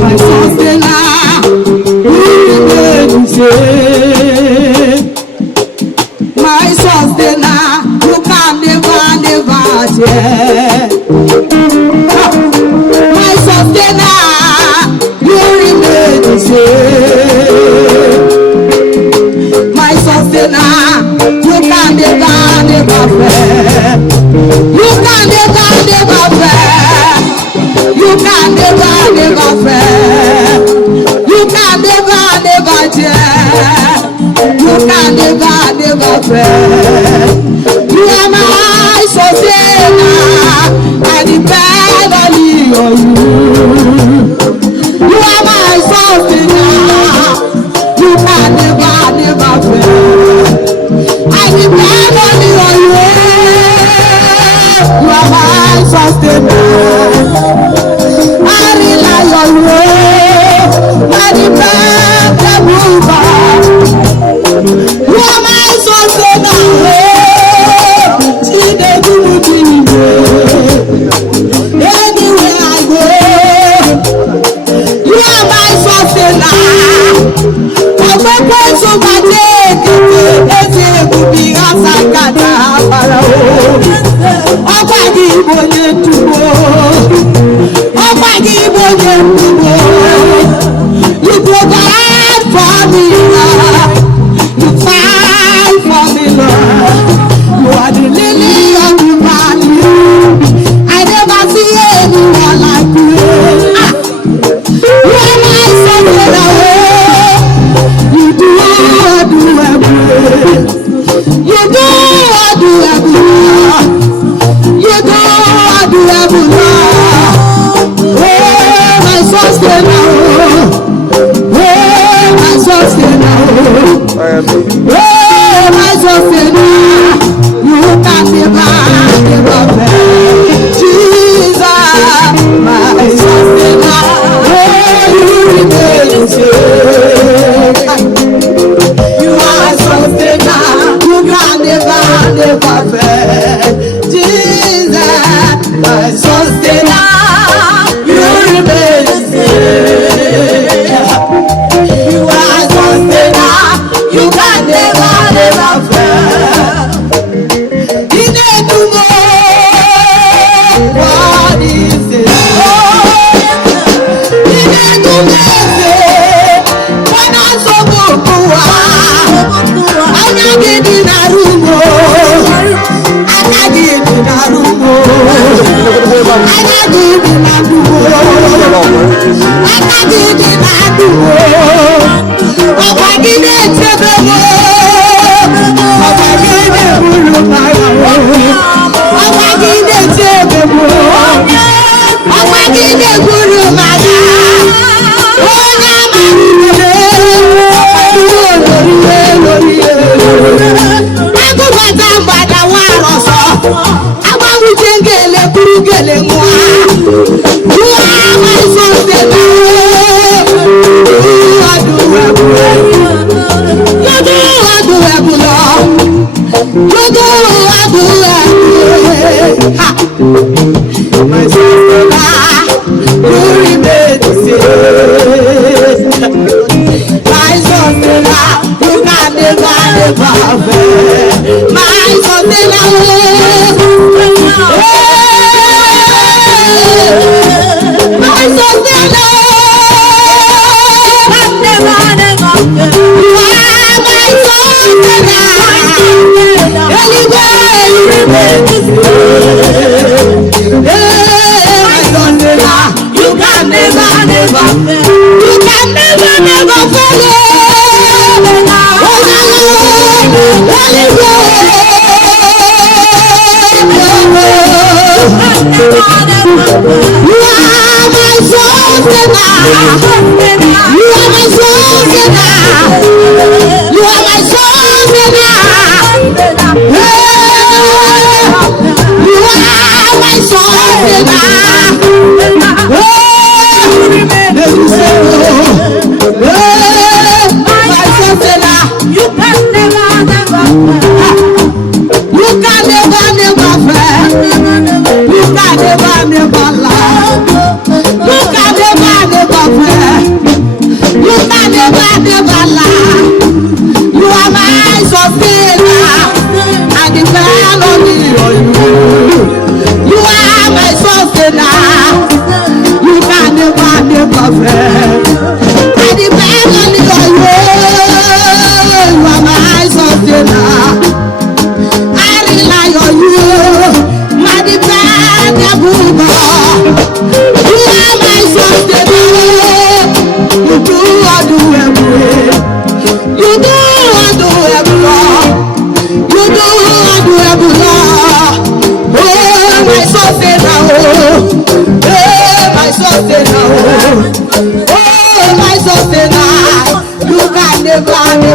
My sustainer, my sustainer, you can never change. My sustainer, you remain the same. My sustainer, you can never fail. You can never, never fail. You can never, never fail. You can never, never fail. You can never, never fail. You are my sustainer. I depend only on you. You are my sustainer. You can never, never fail. I depend only on you. You are my sustainer. I rely on you. I depend on you. You are my sustainer. See the good in you. Anywhere I go, you are my sustainer. You provide for me, Lord. You fight for me, Lord. You are the lily of the valley. I never see anyone like you. You are my sustainer. You do everything. You do everything. You do everything. Oh, my sustainer. Oh, my sustainer. Oh, my sustainer. You can never, never fail. Jesus, my sustainer. Oh, you remain the same. You are sustainer. You can never, never fail. Jesus, my sustainer. You remain the same. You are sustainer. You can never, never fail. In a what is it? In a when I saw Bukua, I'm not getting a room. I'm not getting a room. I'm not getting a room. I'm not getting a room. I'm getting a my sustainer, you remain the same. My sustainer, you can never, never fail. My sustainer, my sustainer, never, never fail. You are my sustainer. Anywhere you remain the same. My sustainer, you can never, never fail. You can never, never fail. You are my sustainer. You are my sustainer. You are my sustainer. You are my sustainer. My sustainer. You can never, never fail. You can never, never fail. You can never, never lie. You can never, never fail. You can never, never lie. You are my sustainer. I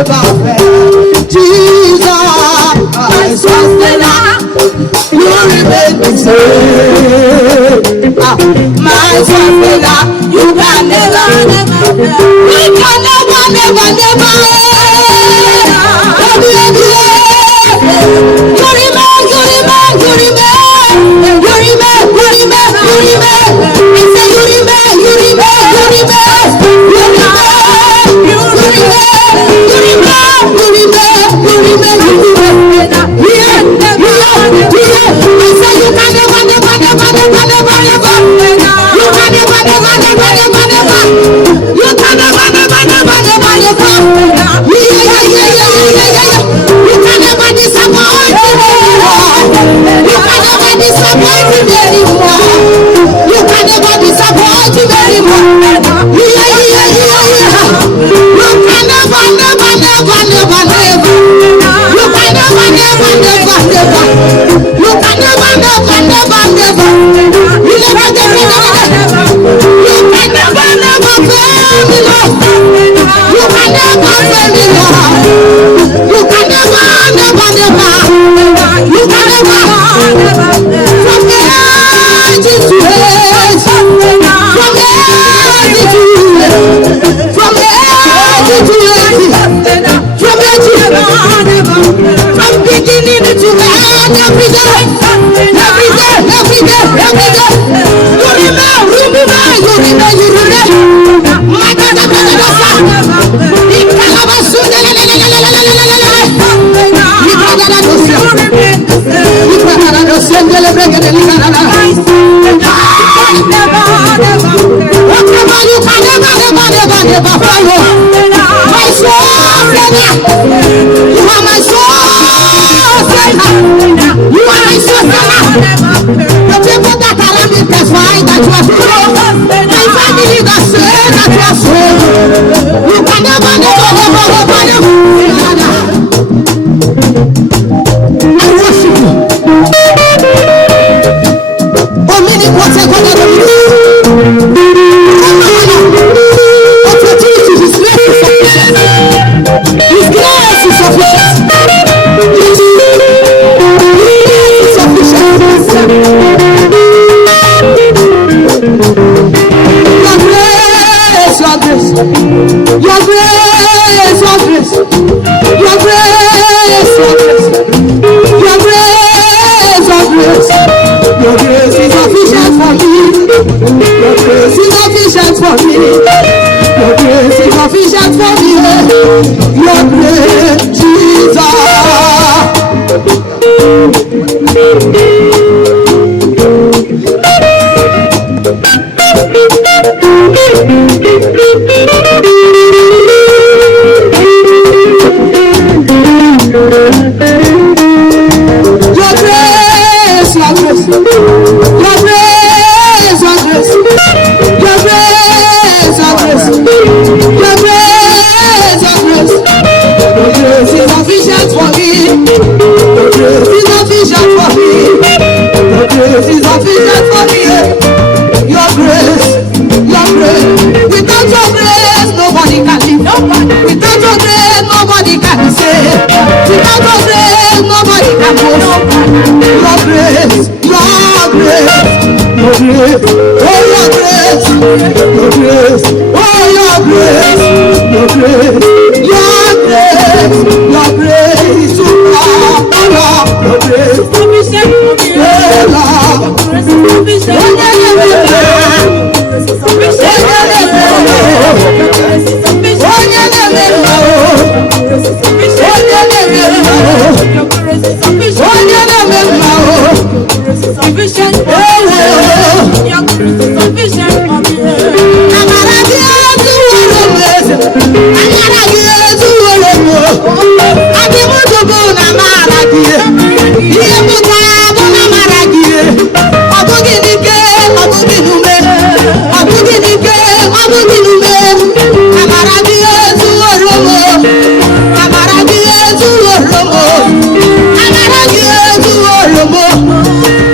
never fail. Jesus, my sustainer, you remain the same. My sustainer, you can never fail. You can never fail. You remain.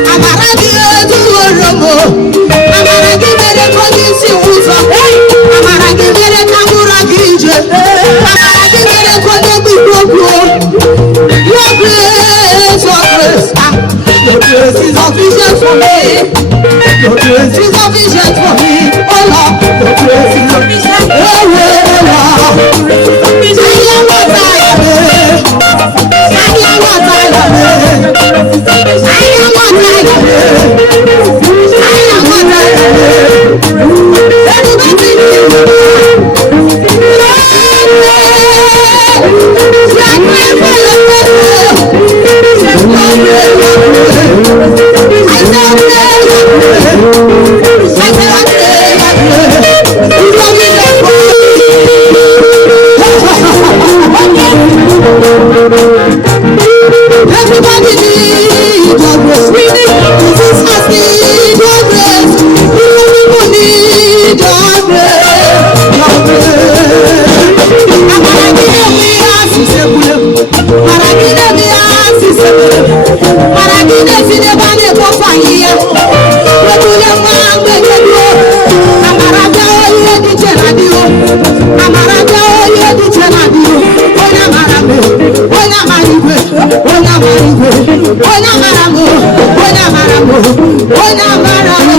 Amara grace is sufficient for me. Your grace is sufficient for me. Oh Lord, your grace is sufficient. Oh Lord, I am what I am. I am what I am. I am what I am. I am what I am. Everybody, everybody needs your grace. We need Jesus has need your grace. People need your grace. Your grace. Amaragide mi asisebule. Maragide mi asisebule. Maragide sinebane kofanya. Wetule mangbe kedo. Amaraga oye di chenadio. Amaraga oye di chenadio. Ona marame. Ona marigwe. Ona marigwe. Ona maramo. Ona maramo. Ona maramo.